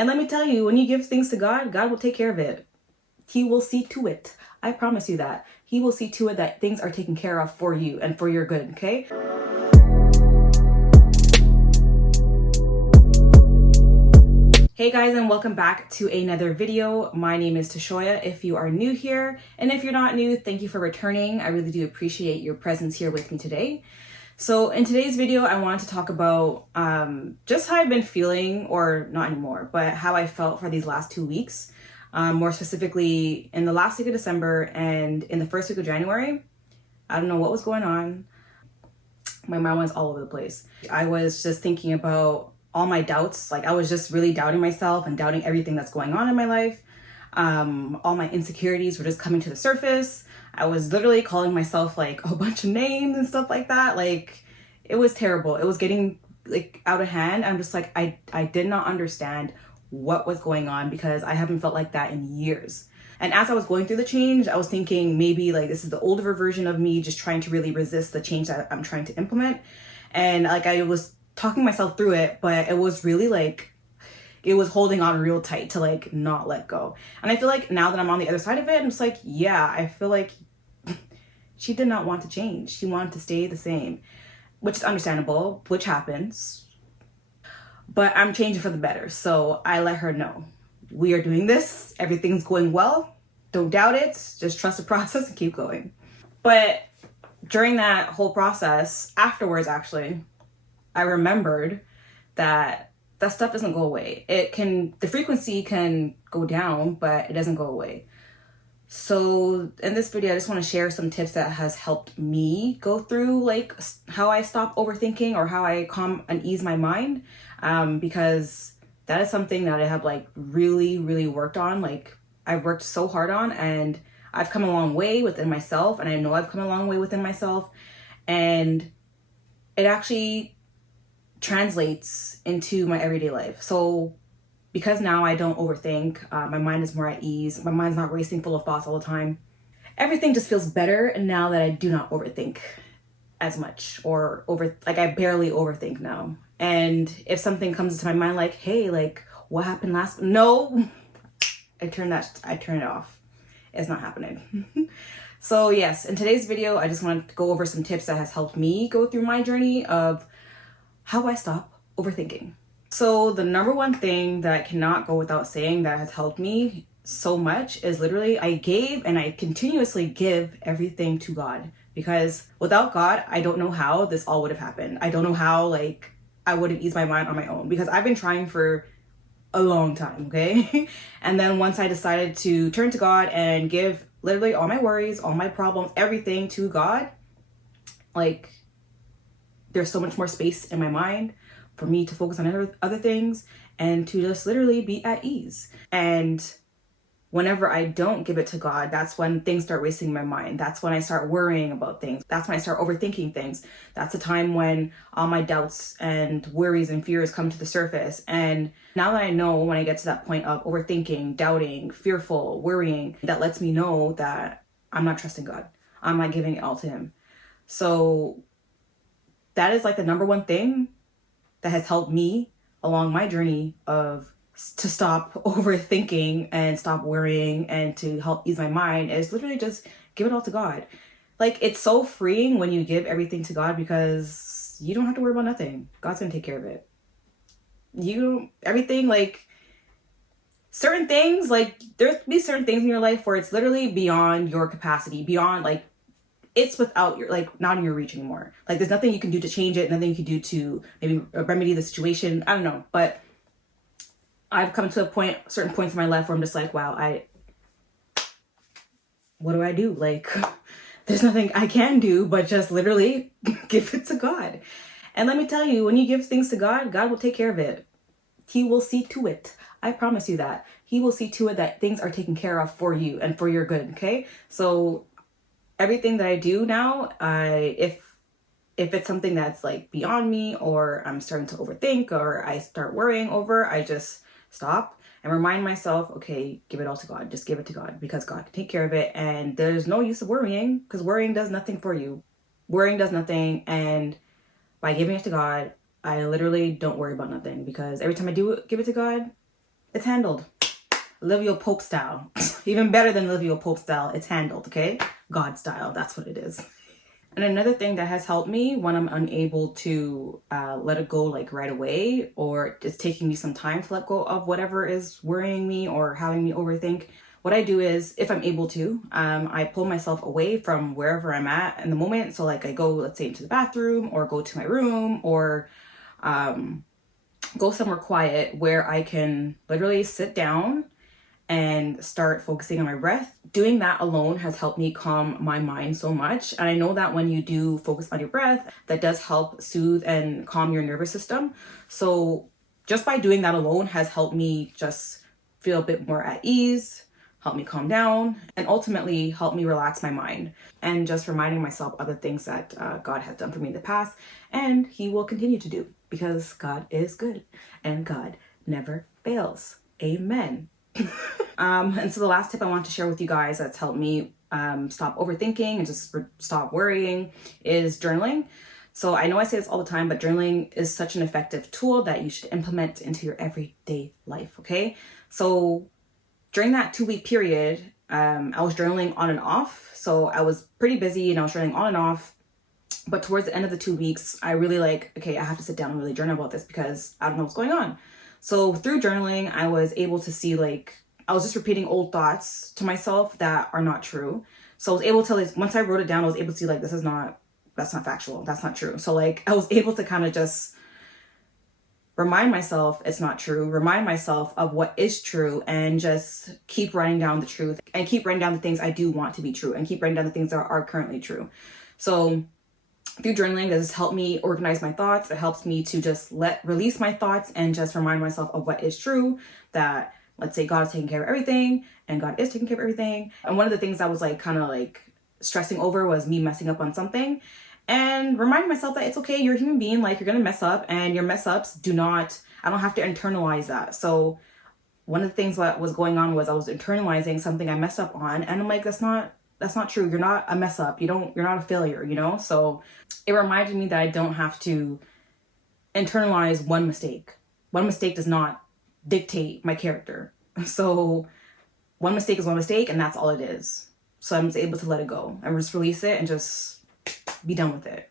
And let me tell you, when you give things to God, God will take care of it. He will see to it. I promise you that. He will see to it that things are taken care of for you and for your good, okay? Hey guys, and welcome back to another video. My name is Toshoya if you are new here, and if you're not new, thank you for returning. I really do appreciate your presence here with me today. So in today's video, I wanted to talk about just how I've been feeling, or not anymore, but how I felt for these last 2 weeks. More specifically, in the last week of December and in the first week of January. I don't know what was going on. My mind was all over the place. I was just thinking about all my doubts. Like, I was just really doubting myself and doubting everything that's going on in my life. All my insecurities were just coming to the surface. I was literally calling myself like a bunch of names and stuff like that. Like, it was terrible. It was getting like out of hand. I'm just like, I did not understand what was going on because I haven't felt like that in years. And as I was going through the change, I was thinking maybe like this is the older version of me just trying to really resist the change that I'm trying to implement. And like, I was talking myself through it, but it was really like, it was holding on real tight to like not let go. And I feel like now that I'm on the other side of it, I'm just like, yeah, I feel like she did not want to change. She wanted to stay the same, which is understandable, which happens. But I'm changing for the better. So I let her know, we are doing this. Everything's going well. Don't doubt it. Just trust the process and keep going. But during that whole process, afterwards, actually, I remembered that stuff doesn't go away. The frequency can go down, but it doesn't go away. So in this video, I just want to share some tips that has helped me go through like how I stop overthinking or how I calm and ease my mind. Because that is something that I have like really worked on. Like, I've worked so hard on, and I've come a long way within myself, and I know I've come a long way within myself, and it actually translates into my everyday life. So because now I don't overthink, my mind is more at ease, my mind's not racing full of thoughts all the time. Everything just feels better now that I do not overthink as much, or I barely overthink now. And if something comes into my mind like, hey, like what happened last, no, I turn it off. It's not happening. So yes, in today's video, I just want to go over some tips that has helped me go through my journey of how I stop overthinking. So the number one thing that I cannot go without saying that has helped me so much is literally I gave and I continuously give everything to God, because without God, I don't know how this all would have happened. I don't know how like I would have eased my mind on my own, because I've been trying for a long time, okay? And then once I decided to turn to God and give literally all my worries, all my problems, everything to God, like, there's so much more space in my mind for me to focus on other things and to just literally be at ease. And whenever I don't give it to God, that's when things start racing in my mind. That's when I start worrying about things. That's when I start overthinking things. That's the time when all my doubts and worries and fears come to the surface. And now that I know, when I get to that point of overthinking, doubting, fearful, worrying, that lets me know that I'm not trusting God. I'm not giving it all to Him. So that is like the number one thing that has helped me along my journey to stop overthinking and stop worrying, and to help ease my mind, is literally just give it all to God. Like, it's so freeing when you give everything to God, because you don't have to worry about nothing. God's gonna take care of it. Everything, like certain things, like there's be certain things in your life where it's literally beyond your capacity, beyond like, it's without your, like, not in your reach anymore. Like, there's nothing you can do to change it, nothing you can do to maybe remedy the situation. I don't know, but I've come to certain points in my life where I'm just like, wow, what do I do? Like, there's nothing I can do but just literally give it to God. And let me tell you, when you give things to God, God will take care of it. He will see to it. I promise you that. He will see to it that things are taken care of for you and for your good, okay? So everything that I do now, if it's something that's like beyond me, or I'm starting to overthink, or I start worrying over, I just stop and remind myself, okay, give it all to God. Just give it to God, because God can take care of it. And there's no use of worrying, because worrying does nothing for you. Worrying does nothing. And by giving it to God, I literally don't worry about nothing, because every time I do give it to God, It's handled. Olivia Pope style. Even better than Olivia Pope style. It's handled, okay? God style. That's what it is. And another thing that has helped me when I'm unable to let it go like right away, or it's taking me some time to let go of whatever is worrying me or having me overthink, what I do is, if I'm able to, I pull myself away from wherever I'm at in the moment. So like I go, let's say, into the bathroom, or go to my room, or go somewhere quiet where I can literally sit down and start focusing on my breath. Doing that alone has helped me calm my mind so much. And I know that when you do focus on your breath, that does help soothe and calm your nervous system. So just by doing that alone has helped me just feel a bit more at ease, help me calm down, and ultimately help me relax my mind. And just reminding myself of the things that God has done for me in the past, and He will continue to do, because God is good and God never fails. Amen. And so the last tip I want to share with you guys that's helped me stop overthinking and just stop worrying is journaling. So I know I say this all the time, but journaling is such an effective tool that you should implement into your everyday life, okay? So during that 2-week period, I was journaling on and off. So I was pretty busy and I was journaling on and off. But towards the end of the 2 weeks, I really okay, I have to sit down and really journal about this because I don't know what's going on. So through journaling, I was able to see I was just repeating old thoughts to myself that are not true. So I was able to, once I wrote it down, I was able to see that's not factual. That's not true. So I was able to kind of just remind myself it's not true, remind myself of what is true, and just keep writing down the truth and keep writing down the things I do want to be true and keep writing down the things that are currently true. So through journaling, this has helped me organize my thoughts. It helps me to just release my thoughts and just remind myself of what is true, that let's say God is taking care of everything and God is taking care of everything. And one of the things I was kind of stressing over was me messing up on something, and reminding myself that it's okay. You're a human being. You're going to mess up, and your mess ups I don't have to internalize that. So one of the things that was going on was I was internalizing something I messed up on, and I'm like, that's not true. You're not a mess up. You're not a failure, So it reminded me that I don't have to internalize one mistake. One mistake does not dictate my character. So one mistake is one mistake, and that's all it is. So I'm just able to let it go and just release it and just be done with it.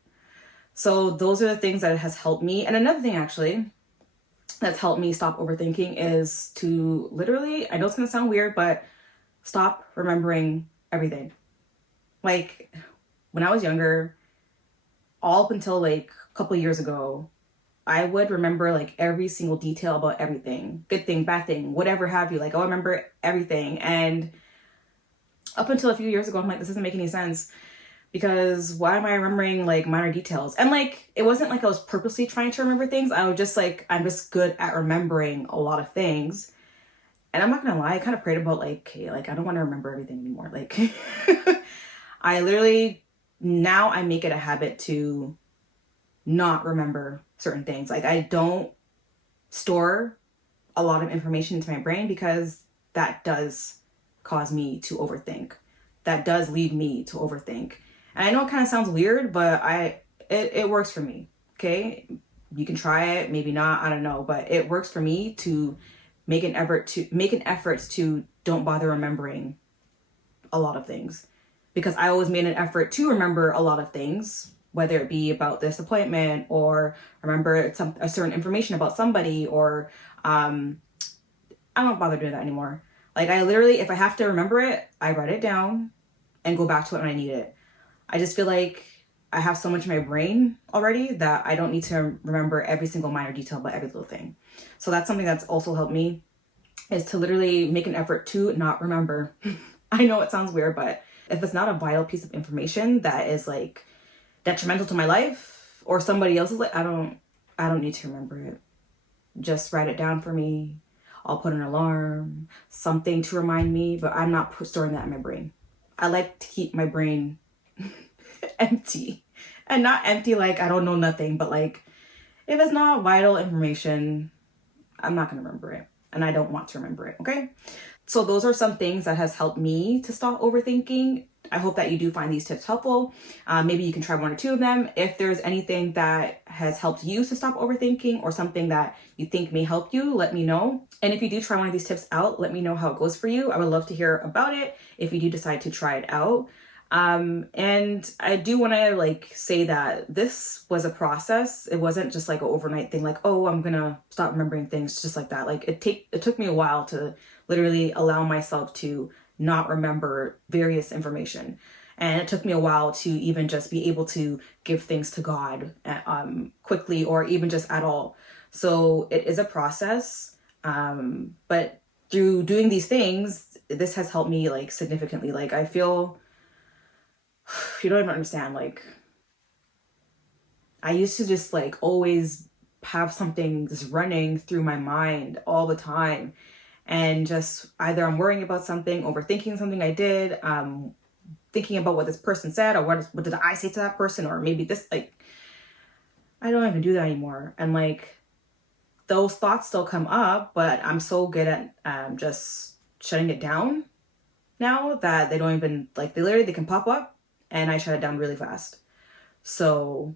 So those are the things that has helped me. And another thing actually that's helped me stop overthinking is to literally, I know it's going to sound weird, but stop remembering everything. When I was younger, all up until a couple of years ago, I would remember every single detail about everything, good thing, bad thing, whatever have you. I remember everything. And up until a few years ago, I'm this doesn't make any sense, because why am I remembering minor details? And it wasn't I was purposely trying to remember things. I was just I'm just good at remembering a lot of things. And I'm not gonna lie, I kind of prayed about okay, I don't want to remember everything anymore. I literally, now I make it a habit to not remember certain things. I don't store a lot of information into my brain, because that does cause me to overthink. That does lead me to overthink. And I know it kind of sounds weird, but it works for me. Okay, you can try it, maybe not, I don't know, but it works for me to make an effort to don't bother remembering a lot of things, because I always made an effort to remember a lot of things, whether it be about this appointment or remember a certain information about somebody, or I don't bother doing that anymore. I literally, if I have to remember it, I write it down and go back to it when I need it. I just feel like I have so much in my brain already that I don't need to remember every single minor detail about every little thing. So that's something that's also helped me, is to literally make an effort to not remember. I know it sounds weird, but if it's not a vital piece of information that is detrimental to my life or somebody else's life, I don't need to remember it. Just write it down for me. I'll put an alarm, something to remind me, but I'm not storing that in my brain. I like to keep my brain empty, and not empty I don't know nothing, but if it's not vital information, I'm not going to remember it. and I don't want to remember it, okay? So those are some things that has helped me to stop overthinking. I hope that you do find these tips helpful. Maybe you can try 1 or 2 of them. If there's anything that has helped you to stop overthinking or something that you think may help you, let me know. And if you do try one of these tips out, let me know how it goes for you. I would love to hear about it if you do decide to try it out. And I do want to say that this was a process. It wasn't just like an overnight thing, like, oh, I'm gonna stop remembering things just like that. Like it took me a while to literally allow myself to not remember various information. And it took me a while to even just be able to give things to God quickly, or even just at all. So it is a process. But through doing these things, this has helped me significantly. I feel, you don't even understand, I used to just always have something just running through my mind all the time, and just either I'm worrying about something, overthinking something I did, thinking about what this person said, or what did I say to that person, or maybe this, I don't even do that anymore. And those thoughts still come up, but I'm so good at just shutting it down now that they don't even, they can pop up and I shut it down really fast. So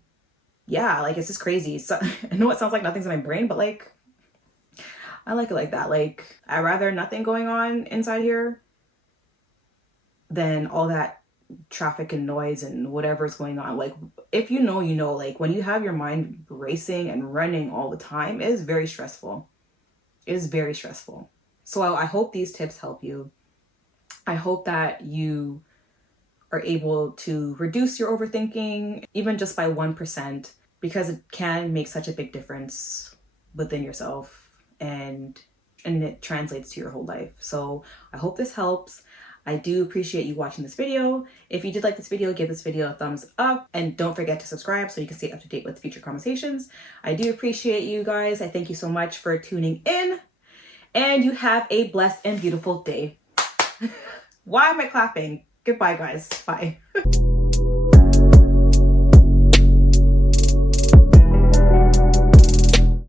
yeah, it's just crazy. So I know it sounds like nothing's in my brain, but I like it like that. I'd rather nothing going on inside here than all that traffic and noise and whatever's going on. If you know, when you have your mind racing and running all the time, it is very stressful. It is very stressful. So I hope these tips help you. I hope that you are able to reduce your overthinking, even just by 1%, because it can make such a big difference within yourself, and it translates to your whole life. So I hope this helps. I do appreciate you watching this video. If you did like this video, give this video a thumbs up, and don't forget to subscribe so you can stay up to date with future conversations. I do appreciate you guys. I thank you so much for tuning in, and you have a blessed and beautiful day. Why am I clapping? Goodbye, guys. Bye.